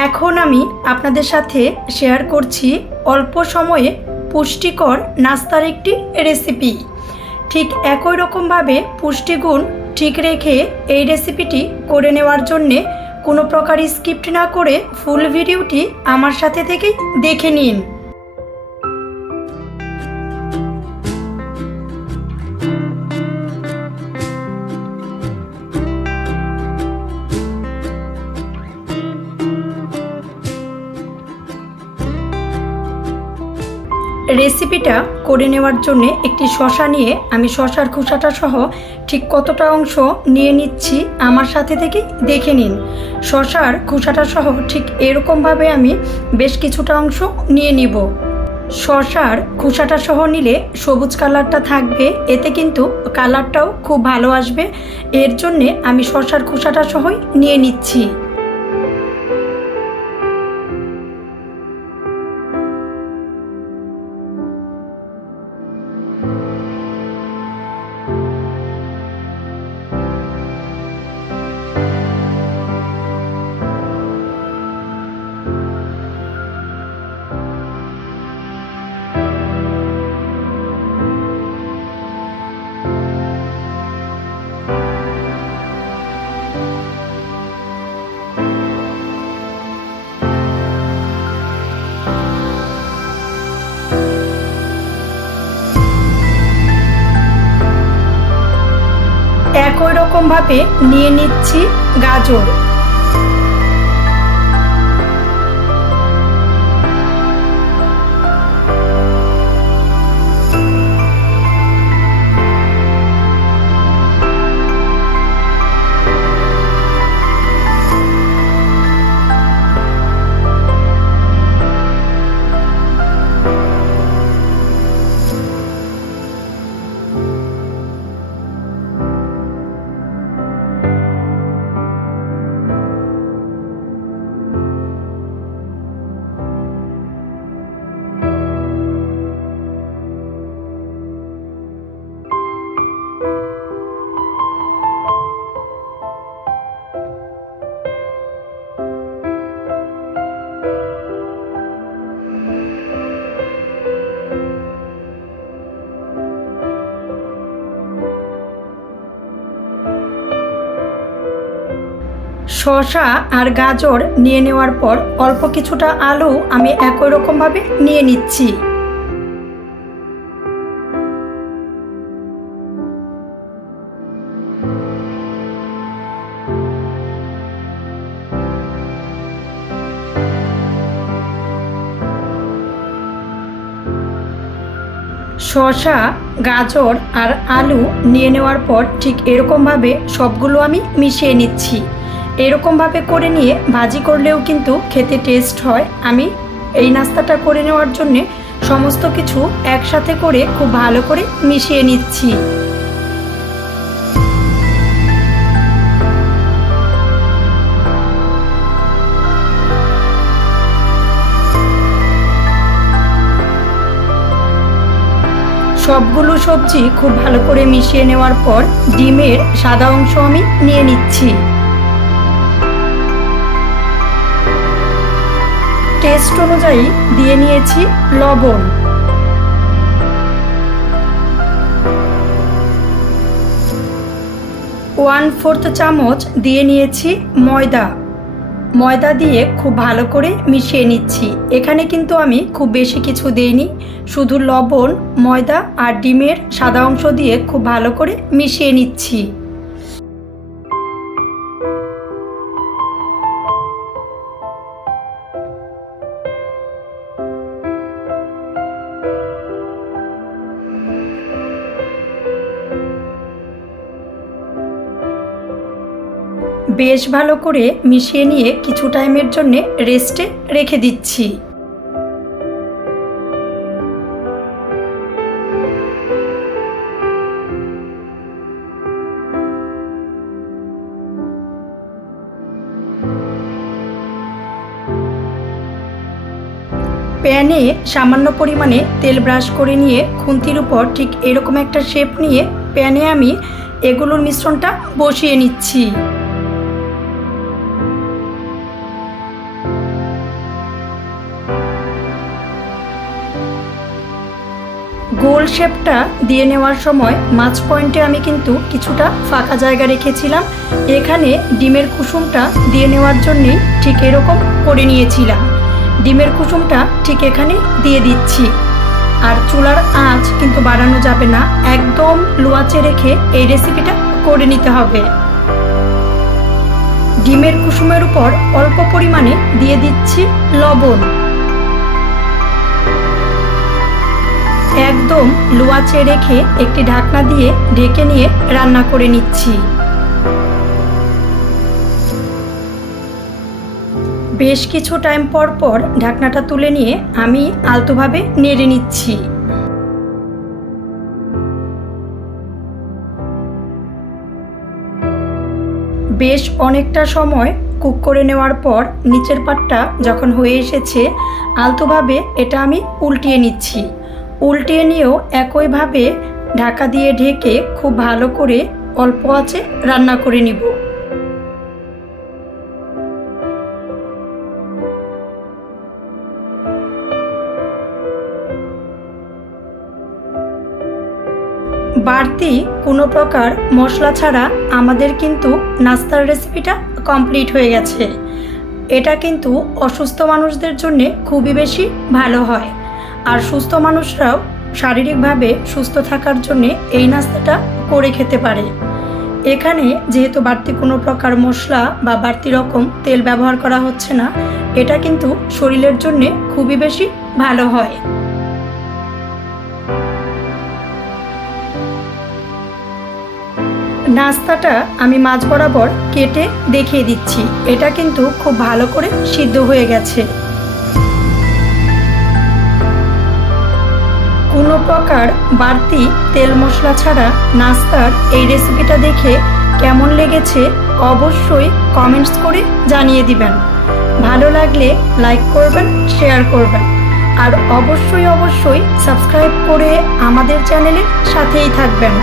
এখন আমি আপনাদের সাথে শেয়ার করছি অল্প সময়ে পুষ্টিকর নাস্তার একটি রেসিপি। ঠিক একই রকমভাবে পুষ্টিগুণ ঠিক রেখে এই রেসিপিটি করে নেওয়ার জন্যে কোনো প্রকার স্কিপ না করে ফুল ভিডিওটি আমার সাথে থেকেই দেখে নিন। রেসিপিটা করে নেওয়ার জন্য একটি শসা নিয়ে আমি শসার খোসাটা সহ ঠিক কতটা অংশ নিয়ে নিচ্ছি আমার সাথে থেকে দেখে নিন। শসার খোসাটা সহ ঠিক এরকমভাবে আমি বেশ কিছুটা অংশ নিয়ে নিব। শসার খোসাটা সহ নিলে সবুজ কালারটা থাকবে, এতে কিন্তু কালারটাও খুব ভালো আসবে। এর জন্যে আমি শসার খোসাটা সহই নিয়ে নিচ্ছি। একই রকমভাবে নিয়ে নিচ্ছি গাজর। শসা আর গাজর নিয়ে নেওয়ার পর অল্প কিছুটা আলু আমি একই রকমভাবে নিয়ে নিচ্ছি। শসা, গাজর আর আলু নিয়ে নেওয়ার পর ঠিক এরকমভাবে সবগুলো আমি মিশিয়ে নিচ্ছি। এরকমভাবে করে নিয়ে ভাজি করলেও কিন্তু খেতে টেস্ট হয়। আমি এই নাস্তাটা করে নেওয়ার জন্যে সমস্ত কিছু একসাথে করে খুব ভালো করে মিশিয়ে নিচ্ছি। সবগুলো সবজি খুব ভালো করে মিশিয়ে নেওয়ার পর ডিমের সাদা অংশ আমি নিয়ে নিচ্ছি। টেস্ট অনুযায়ী দিয়ে নিয়েছি লবণ। ওয়ান ফোর্থ চামচ দিয়ে নিয়েছি ময়দা। ময়দা দিয়ে খুব ভালো করে মিশিয়ে নিচ্ছি। এখানে কিন্তু আমি খুব বেশি কিছু দেইনি, শুধু লবণ, ময়দা আর ডিমের সাদা অংশ দিয়ে খুব ভালো করে মিশিয়ে নিচ্ছি। বেশ ভালো করে মিশিয়ে নিয়ে কিছু টাইমের জন্য রেস্টে রেখে দিচ্ছি। প্যানে সামান্য পরিমাণে তেল ব্রাশ করে নিয়ে খুন্তির উপর ঠিক এরকম একটা শেপ নিয়ে প্যানে আমি এগুলোর মিশ্রণটা বসিয়ে নিচ্ছি। রোল শেপটা দিয়ে নেওয়ার সময় মাছ পয়েন্টে আমি কিন্তু কিছুটা ফাঁকা জায়গা রেখেছিলাম। এখানে ডিমের কুসুমটা দিয়ে নেওয়ার জন্যেই ঠিক এরকম করে নিয়েছিলাম। ডিমের কুসুমটা ঠিক এখানে দিয়ে দিচ্ছি। আর চুলার আঁচ কিন্তু বাড়ানো যাবে না, একদম লো আঁচে রেখে এই রেসিপিটা করে নিতে হবে। ডিমের কুসুমের উপর অল্প পরিমাণে দিয়ে দিচ্ছি লবণ। একদম লো আঁচে রেখে একটি ঢাকনা দিয়ে ঢেকে নিয়ে রান্না করে নিচ্ছি। বেশ কিছু টাইম পর পর ঢাকনাটা তুলে নিয়ে আমি আলতোভাবে নেড়ে নিচ্ছি। বেশ অনেকটা সময় কুক করে নেওয়ার পর নিচের পাটটা যখন হয়ে এসেছে, আলতোভাবে এটা আমি উল্টিয়ে নিচ্ছি। উল্টিয়ে নিয়েও একইভাবে ঢাকা দিয়ে ঢেকে খুব ভালো করে অল্প আঁচে রান্না করে নিব। বাড়তি কোনো প্রকার মশলা ছাড়া আমাদের কিন্তু নাস্তার রেসিপিটা কমপ্লিট হয়ে গেছে। এটা কিন্তু অসুস্থ মানুষদের জন্য খুবই বেশি ভালো হয়। আর সুস্থ মানুষরাও শারীরিকভাবে সুস্থ থাকার জন্য এই নাস্তাটা করে খেতে পারে। এখানে যেহেতু বাড়তি কোনো প্রকার মশলা বা বাড়তি রকম তেল ব্যবহার করা হচ্ছে না, এটা কিন্তু শরীরের জন্য খুবই বেশি ভালো হয়। নাস্তাটা আমি মাছ বরাবর কেটে দেখিয়ে দিচ্ছি। এটা কিন্তু খুব ভালো করে সিদ্ধ হয়ে গেছে। কোনো প্রকার বাড়তি তেল মশলা ছাড়া নাস্তার এই রেসিপিটা দেখে কেমন লেগেছে অবশ্যই কমেন্টস করে জানিয়ে দিবেন। ভালো লাগলে লাইক করবেন, শেয়ার করবেন, আর অবশ্যই সাবস্ক্রাইব করে আমাদের চ্যানেলের সাথেই থাকবেন।